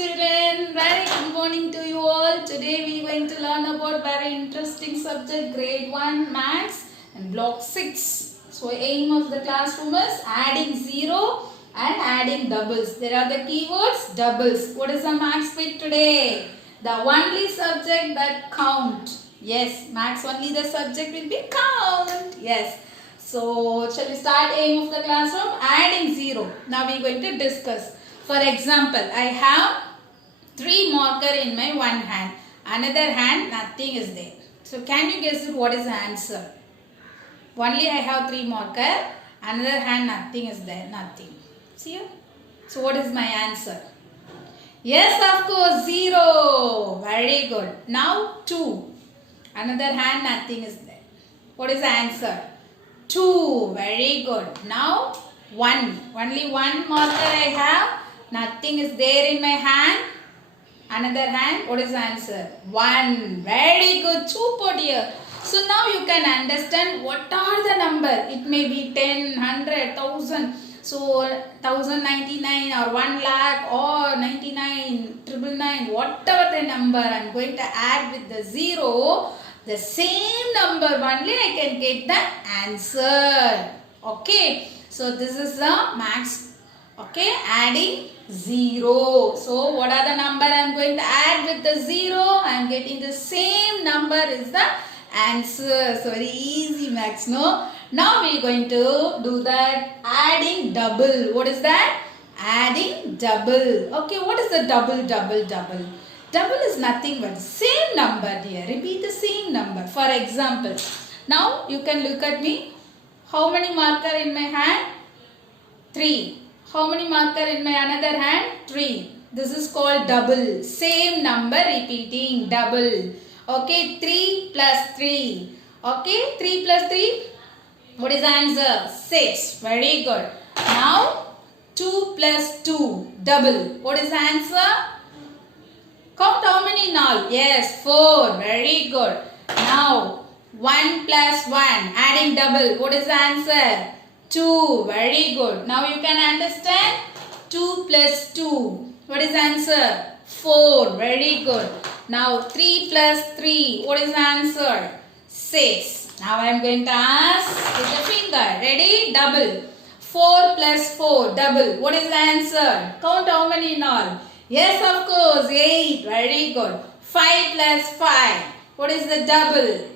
children, very good morning to you all. Today we are going to learn about very interesting subject, grade 1 maths and block 6. So aim of the classroom is adding 0 and adding doubles. There are the keywords doubles. What is the maths bit today? The only subject that count. Yes, maths only the subject will be count. Yes. So shall we start aim of the classroom? Adding 0. Now we are going to discuss. For example, I have 3 marker in my one hand. Another hand, nothing is there. So can you guess what is the answer? Only I have 3 marker. Another hand, nothing is there. Nothing. See you? So what is my answer? Yes, of course, 0. Very good. Now 2. Another hand, nothing is there. What is the answer? 2. Very good. Now 1. Only 1 marker I have. Nothing is there in my hand. Another hand, what is the answer? 1. Very good. Super dear. So now you can understand what are the number. It may be 10, 100, 1000. So 1099 or 1 lakh or 99, 999, whatever the number I am going to add with the 0, the same number only I can get the answer. Okay. So this is the max. Okay, adding 0. So what are the number I am going to add with the 0? I am getting the same number is the answer. So very easy max, no? Now we are going to do that adding double. What is that? Adding double. Okay, what is the double? Double is nothing but same number dear. Repeat the same number. For example, now you can look at me. How many marker in my hand? 3. How many marker in my another hand? 3. This is called double. Same number repeating. Double. Okay. 3 plus 3. Okay. 3 plus 3. What is the answer? 6. Very good. Now 2 plus 2. Double. What is the answer? Count how many now? Yes. 4. Very good. Now 1 plus 1. Adding double. What is the answer? 2. Very good. Now you can understand 2 plus 2. What is the answer? 4. Very good. Now 3 plus 3. What is the answer? 6. Now I am going to ask with the finger. Ready? Double. 4 plus 4. Double. What is the answer? Count how many in all? Yes, of course. 8. Very good. 5 plus 5. What is the double?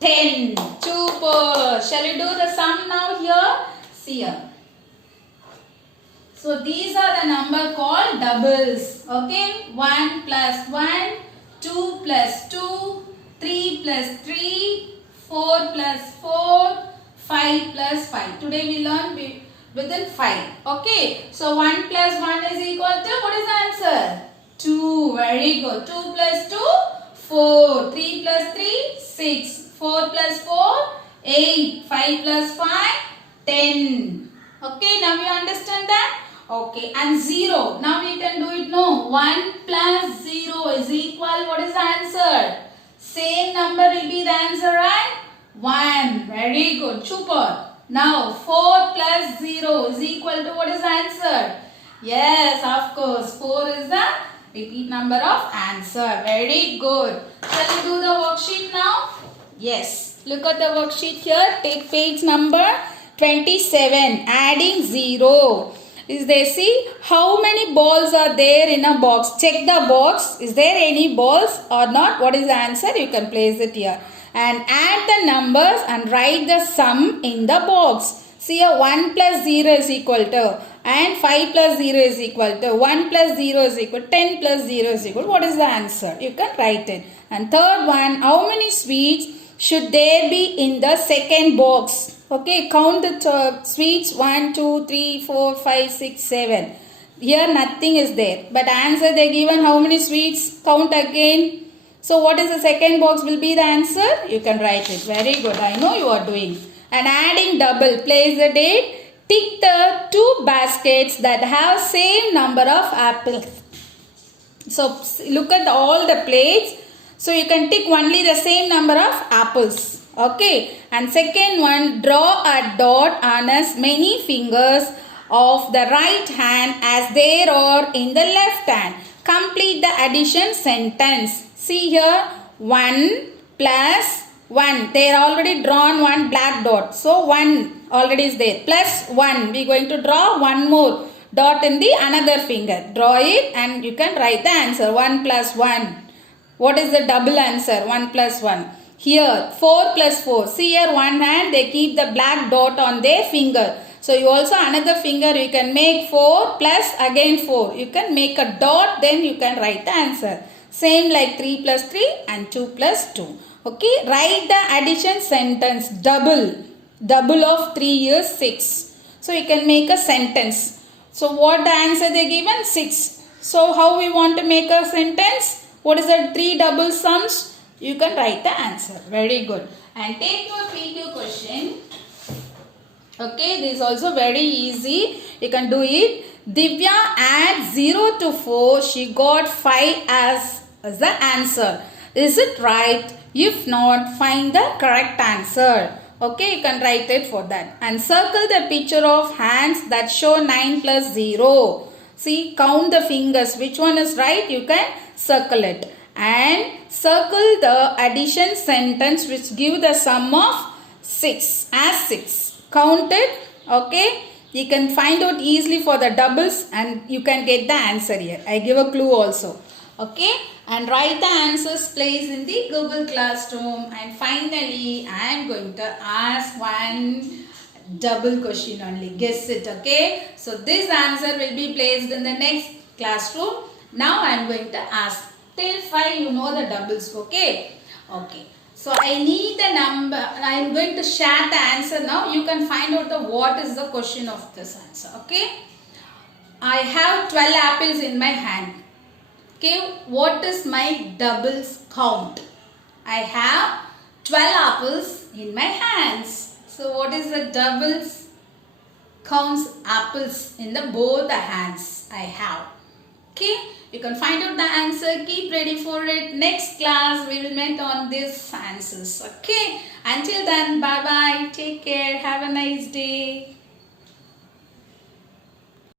10. Super. Shall we do the sum now here? See here. So these are the number called doubles. Okay. 1 plus 1. 2 plus 2. 3 plus 3. 4 plus 4. 5 plus 5. Today we learn within 5. Okay. So 1 plus 1 is equal to, what is the answer? 2. Very good. 2 plus 2. 4. 3 plus 3. 6. 4 plus 4, 8, 5 plus 5, 10. Okay, now you understand that? Okay, and 0. Now we can do it, no? 1 plus 0 is equal, what is the answer? Same number will be the answer, right? 1. Very good, super. Now 4 plus 0 is equal to, what is the answer? Yes, of course, 4 is the repeat number of answer. Very good. Shall we do the worksheet now? Yes. Look at the worksheet here. Take page number 27. Adding 0. Is there, see how many balls are there in a box? Check the box. Is there any balls or not? What is the answer? You can place it here. And add the numbers and write the sum in the box. See here 1 plus 0 is equal to, and 5 plus 0 is equal to, 1 plus 0 is equal to, 10 plus 0 is equal to. What is the answer? You can write it. And third one, how many sweets should there be in the second box? Okay, count the sweets 1, 2, 3, 4, 5, 6, 7. Here nothing is there. But answer they given how many sweets? Count again. So what is the second box will be the answer? You can write it. Very good. I know you are doing. And adding double. Place the date. Tick the 2 baskets that have same number of apples. So look at all the plates. So you can tick only the same number of apples. Okay. And second one, draw a dot on as many fingers of the right hand as there are in the left hand. Complete the addition sentence. See here, 1 plus 1. They are already drawn one black dot. So 1 already is there. Plus 1. We are going to draw one more dot in the another finger. Draw it and you can write the answer. 1 plus 1. What is the double answer? 1 plus 1. Here 4 plus 4. See here, one hand they keep the black dot on their finger. So you also another finger you can make 4 plus again 4. You can make a dot, then you can write the answer. Same like 3 plus 3 and 2 plus 2. Okay, write the addition sentence. Double of 3 is 6. So you can make a sentence. So what the answer they given? 6. So how we want to make a sentence? What is the 3 double sums? You can write the answer. Very good. And take your PQ question. Okay, this is also very easy. You can do it. Divya adds 0 to 4. She got 5 as the answer. Is it right? If not, find the correct answer. Okay, you can write it for that. And circle the picture of hands that show 9 plus 0. See, count the fingers. Which one is right? You can circle it. And circle the addition sentence which give the sum of 6 as 6. Count it. Okay. You can find out easily for the doubles and you can get the answer here. I give a clue also. Okay. And write the answers placed in the Google Classroom. And finally, I am going to ask one double question only. Guess it. Okay. So this answer will be placed in the next classroom. Now I am going to ask. Till 5 you know the doubles. Okay. Okay. So I need the number. I am going to share the answer now. You can find out the what is the question of this answer. Okay. I have 12 apples in my hand. Okay. What is my doubles count? I have 12 apples in my hands. So what is the doubles counts apples in the both the hands I have. Okay. You can find out the answer. Keep ready for it. Next class we will meet on these answers. Okay. Until then, bye bye. Take care. Have a nice day.